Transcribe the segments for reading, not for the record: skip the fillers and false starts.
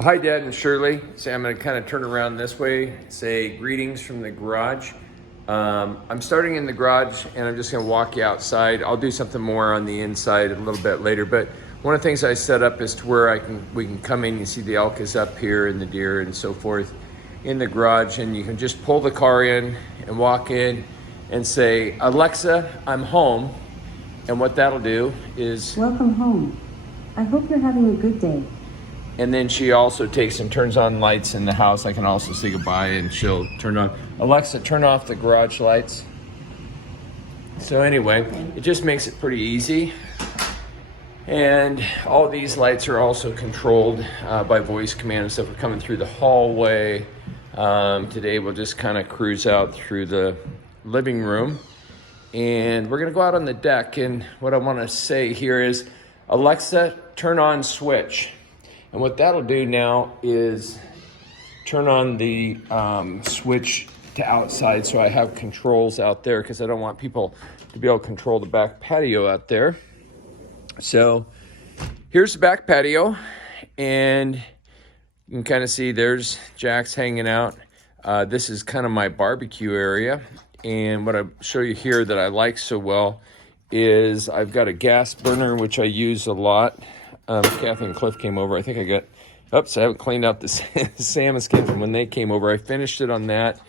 Well, hi, Dad and Shirley. So I'm going to kind of turn around this way, say greetings from the garage. I'm starting in the garage and I'm just going to walk you outside. I'll do something more on the inside a little bit later, but one of the things I set up is to where we can come in. You see the elk is up here and the deer and so forth in the garage, and you can just pull the car in and walk in and say, Alexa, I'm home. And what that'll do is... Welcome home. I hope you're having a good day. And then she also takes and turns on lights in the house. I can also say goodbye and she'll turn on, Alexa, turn off the garage lights. So anyway, it just makes it pretty easy. And all these lights are also controlled by voice command and stuff. We're coming through the hallway. Today we'll just kind of cruise out through the living room. And we're gonna go out on the deck. And what I wanna say here is, Alexa, turn on switch. And what that'll do now is turn on the switch to outside, so I have controls out there because I don't want people to be able to control the back patio out there. So here's the back patio, and you can kind of see there's Jack's hanging out. This is kind of my barbecue area, and what I show you here that I like so well is I've got a gas burner, which I use a lot. Kathy and Cliff came over. I think I got, oops, I haven't cleaned out the salmon skin from when they came over. I finished it on that.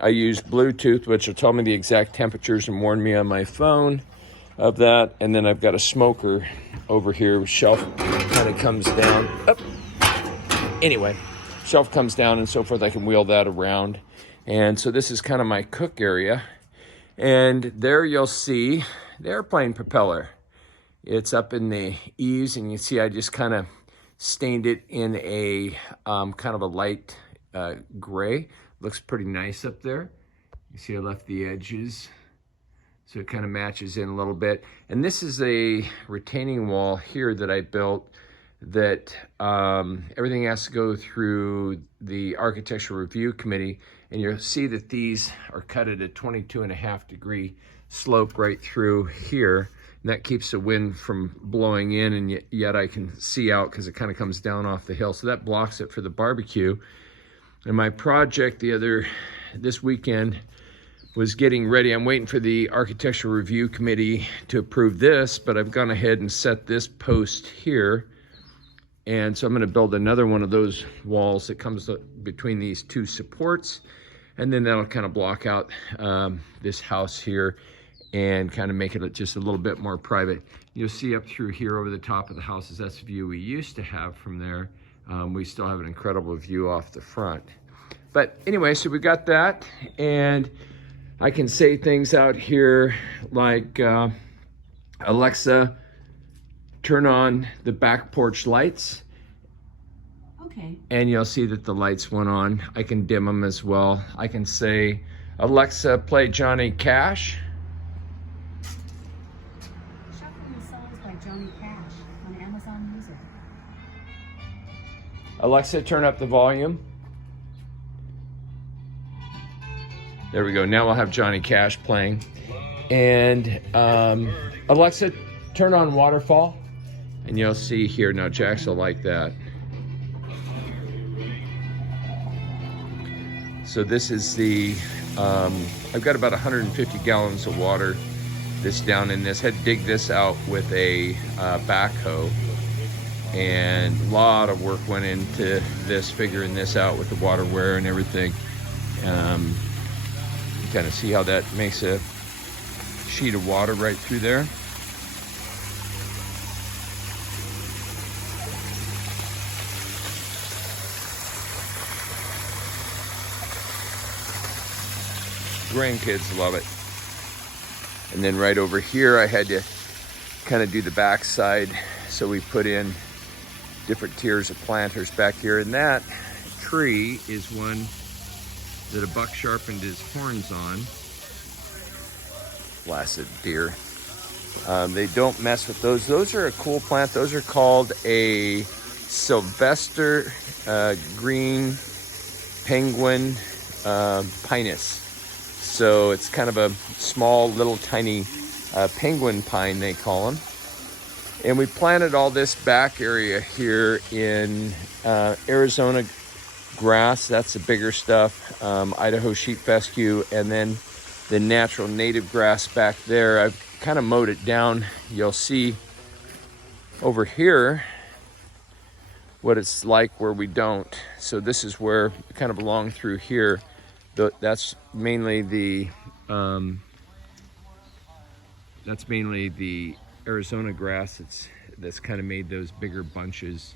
I used Bluetooth, which will tell me the exact temperatures and warn me on my phone of that. And then I've got a smoker over here. Shelf kind of comes down. Anyway, shelf comes down and so forth. I can wheel that around. And so this is kind of my cook area. And there you'll see the airplane propeller. It's up in the eaves, and you see I just kind of stained it in a kind of a light gray. Looks pretty nice up there. You see I left the edges, so it kind of matches in a little bit. And this is a retaining wall here that I built that everything has to go through the Architectural Review Committee, and you'll see that these are cut at a 22.5-degree slope right through here. And that keeps the wind from blowing in, and yet I can see out because it kind of comes down off the hill. So that blocks it for the barbecue. And my project this weekend was getting ready. I'm waiting for the Architectural Review Committee to approve this, but I've gone ahead and set this post here. And so I'm gonna build another one of those walls that comes between these two supports. And then that'll kind of block out this house here and kind of make it just a little bit more private. You'll see up through here over the top of the houses, that's the view we used to have from there. We still have an incredible view off the front. But anyway, so we got that, and I can say things out here like, Alexa, turn on the back porch lights. Okay. And you'll see that the lights went on. I can dim them as well. I can say, Alexa, play Johnny Cash. Johnny Cash on Amazon Music. Alexa, turn up the volume. There we go. Now we'll have Johnny Cash playing. And Alexa, turn on Waterfall. And you'll see here, now Jax will like that. So this is the, I've got about 150 gallons of water this down in this. Had to dig this out with a backhoe, and a lot of work went into this, figuring this out with the water wear and everything. You kind of see how that makes a sheet of water right through there. Grandkids love it. And then right over here, I had to kind of do the backside. So we put in different tiers of planters back here. And that tree is one that a buck sharpened his horns on. Blasted deer. They don't mess with those. Those are a cool plant. Those are called a Sylvester green penguin pinus. So it's kind of a small, little, tiny penguin pine, they call them. And we planted all this back area here in Arizona grass. That's the bigger stuff, Idaho sheep fescue, and then the natural native grass back there. I've kind of mowed it down. You'll see over here what it's like where we don't. So this is where kind of along through here, that's mainly the Arizona grass that's kind of made those bigger bunches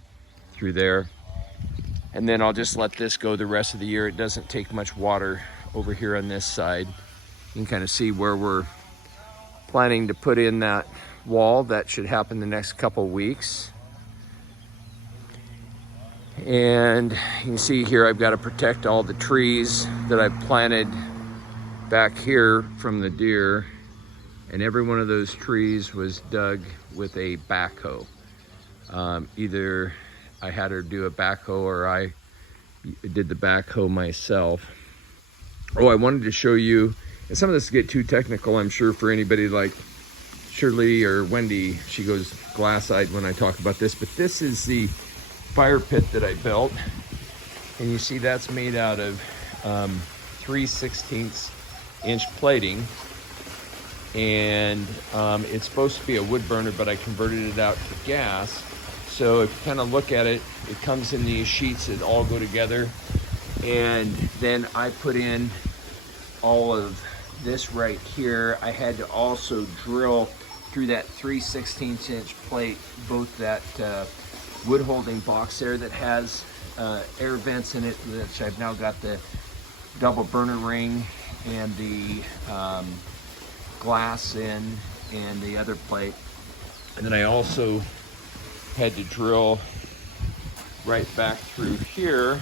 through there. And then I'll just let this go the rest of the year. It doesn't take much water over here on this side. You can kind of see where we're planning to put in that wall. That should happen the next couple weeks. And you can see here I've got to protect all the trees that I've planted back here from the deer. And every one of those trees was dug with a backhoe. Either I had her do a backhoe or I did the backhoe myself. Oh, I wanted to show you, and some of this get too technical, I'm sure, for anybody like Shirley or Wendy. She goes glass-eyed when I talk about this, but this is the fire pit that I built. And you see that's made out of 3/16 inch plating. And it's supposed to be a wood burner, but I converted it out to gas. So if you kind of look at it, it comes in these sheets that all go together. And then I put in all of this right here. I had to also drill through that 3/16 inch plate, both that wood holding box there that has air vents in it, which I've now got the double burner ring, and the glass in, and the other plate. And then I also had to drill right back through here,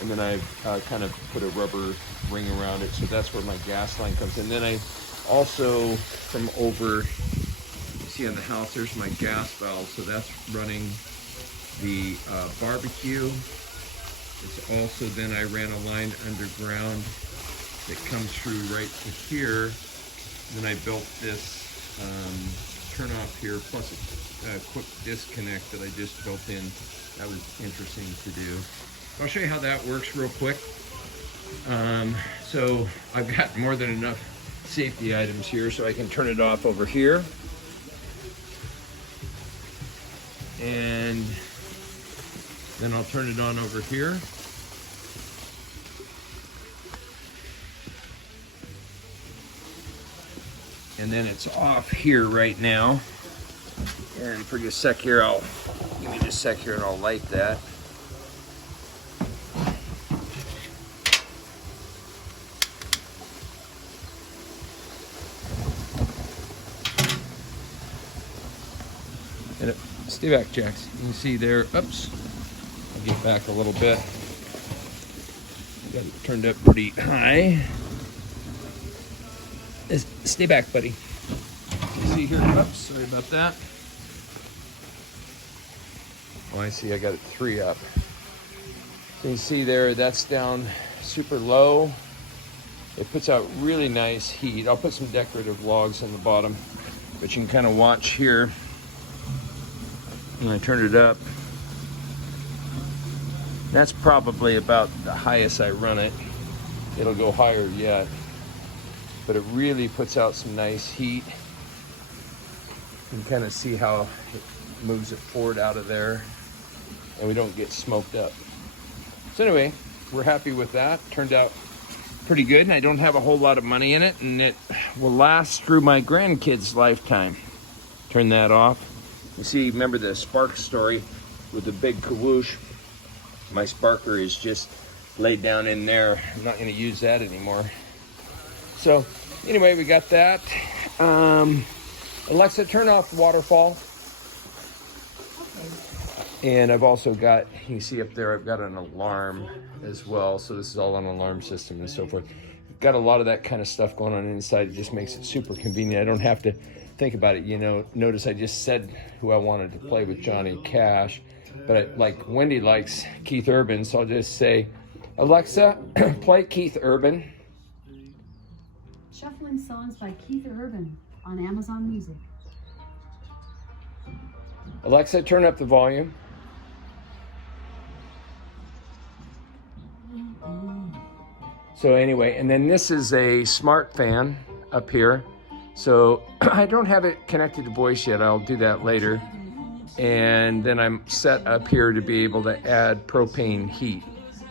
and then I kind of put a rubber ring around it, so that's where my gas line comes in. Then I also, from over, you see on the house, there's my gas valve, so that's running the barbecue. It's also, then I ran a line underground that comes through right to here. Then I built this turn off here, plus a quick disconnect that I just built in. That was interesting to do. I'll show you how that works real quick. So I've got more than enough safety items here, so I can turn it off over here. And then I'll turn it on over here. And then it's off here right now. And for just a sec here, give me just a sec here and I'll light that. And stay back, Jax. You can see there, oops, I'll get back a little bit. Got it turned up pretty high. Stay back, buddy. You see here, oops, sorry about that. Oh, I see, I got it 3 up. So you see there, that's down super low. It puts out really nice heat. I'll put some decorative logs on the bottom, but you can kind of watch here. When I turn it up, that's probably about the highest I run it. It'll go higher yet, but it really puts out some nice heat. You can kind of see how it moves it forward out of there, and we don't get smoked up. So anyway, we're happy with that. Turned out pretty good, and I don't have a whole lot of money in it, and it will last through my grandkids' lifetime. Turn that off. You see, remember the spark story with the big kawoosh? My sparker is just laid down in there. I'm not going to use that anymore. So anyway, we got that. Alexa, turn off the waterfall. Okay. And I've also got, you see up there, I've got an alarm as well. So this is all on an alarm system and so forth. Got a lot of that kind of stuff going on inside. It just makes it super convenient. I don't have to think about it. You know, notice I just said who I wanted to play with, Johnny Cash, but like Wendy likes Keith Urban, so I'll just say, Alexa, play Keith Urban. Shuffling songs by Keith Urban on Amazon Music. Alexa, turn up the volume. So anyway, and then this is a smart fan up here. So I don't have it connected to voice yet. I'll do that later. And then I'm set up here to be able to add propane heat.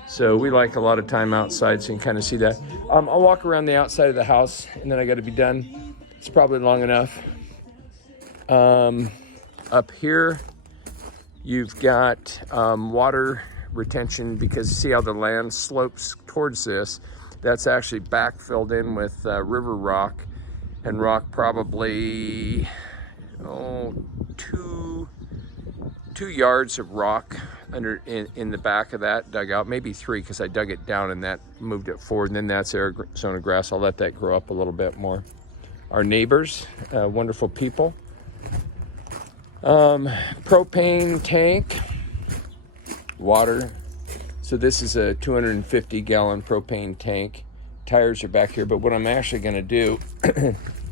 So we like a lot of time outside, so you can kind of see that. I'll walk around the outside of the house, and then I got to be done. It's probably long enough. Up here, you've got water retention, because see how the land slopes towards this. That's actually backfilled in with river rock, and rock probably, two yards of rock under in the back of that dugout, maybe 3, because I dug it down and that moved it forward, and then that's Arizona grass. I'll let that grow up a little bit more. Our neighbors, wonderful people. Propane tank, water. So this is a 250-gallon propane tank. Tires are back here, but what I'm actually going to do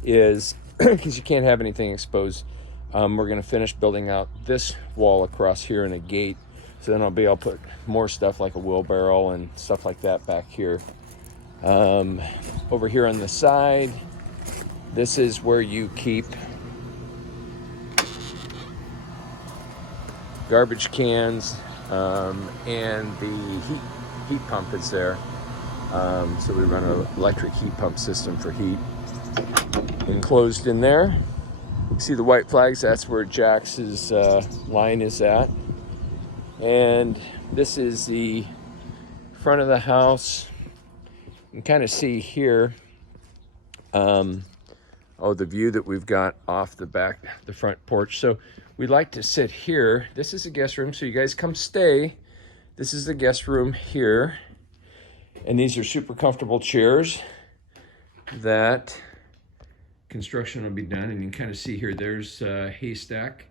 is, because you can't have anything exposed, we're going to finish building out this wall across here and a gate. So then I'll put more stuff like a wheelbarrow and stuff like that back here. Over here on the side, this is where you keep garbage cans, and the heat pump is there. So we run an electric heat pump system for heat. Enclosed in there, you see the white flags, that's where Jax's line is at. And this is the front of the house. You can kind of see here, the view that we've got off the front porch. So we like to sit here. This is a guest room, so you guys come stay. This is the guest room here. And these are super comfortable chairs that construction will be done. And you can kind of see here, there's a haystack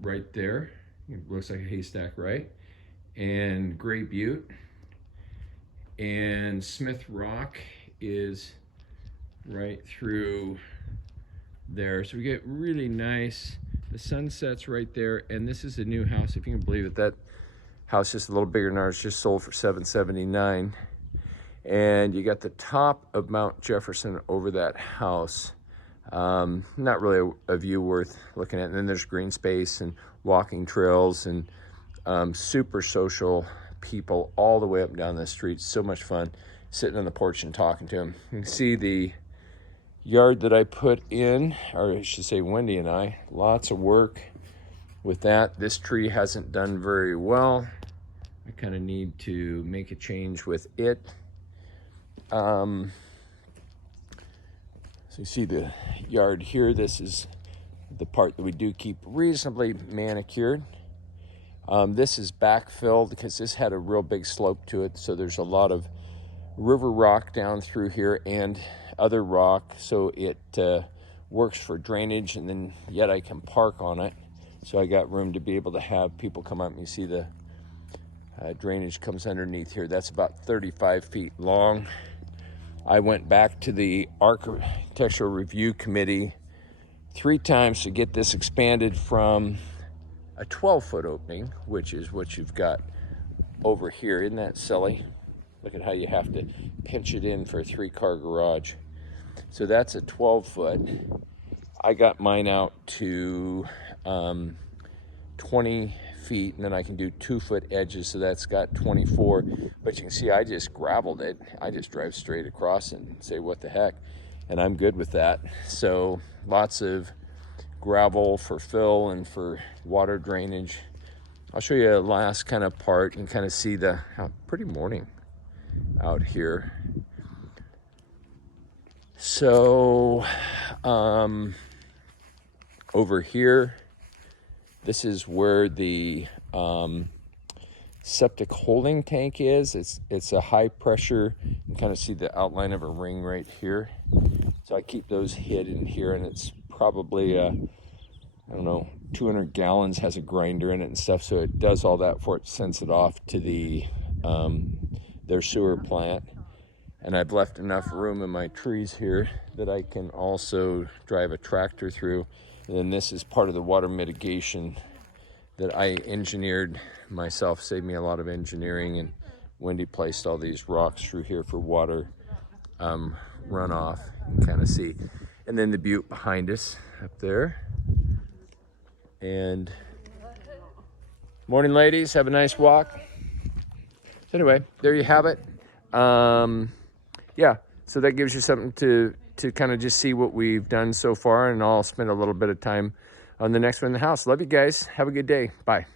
right there. It looks like a haystack, right? And gray butte. And Smith Rock is right through there. So we get really nice, the sunset's right there. And this is a new house, if you can believe it. That house just a little bigger than ours, just sold for $779. And you got the top of Mount Jefferson over that house. Not really a view worth looking at. And then there's green space and walking trails and super social people all the way up and down the street. So much fun sitting on the porch and talking to them. You can see the yard that I put in, or I should say Wendy and I, lots of work with that. This tree hasn't done very well. I kind of need to make a change with it. So you see the yard here. This is the part that we do keep reasonably manicured. This is backfilled because this had a real big slope to it. So there's a lot of river rock down through here and other rock. So it works for drainage, and then yet I can park on it. So I got room to be able to have people come up, and you see the drainage comes underneath here. That's about 35 feet long. I went back to the Architectural Review Committee 3 times to get this expanded from a 12-foot opening, which is what you've got over here. Isn't that silly? Look at how you have to pinch it in for a 3-car garage. So that's a 12-foot. I got mine out to 20 feet, and then I can do 2-foot edges, so that's got 24. But you can see I just gravelled it. I just drive straight across and say what the heck, and I'm good with that. So lots of gravel for fill and for water drainage. I'll show you a last kind of part and kind of see the pretty morning out here. So over here, this is where the septic holding tank is. It's a high pressure. You can kind of see the outline of a ring right here. So I keep those hidden here, and it's probably I don't know, 200 gallons, has a grinder in it and stuff. So it does all that for it, sends it off to their sewer plant. And I've left enough room in my trees here that I can also drive a tractor through. And then this is part of the water mitigation that I engineered myself, saved me a lot of engineering, and Wendy placed all these rocks through here for water runoff. You can kind of see. And then the butte behind us up there. And morning, ladies, have a nice walk. So anyway, there you have it. Yeah, so that gives you something to kind of just see what we've done so far, and I'll spend a little bit of time on the next one in the house. Love you guys. Have a good day. Bye.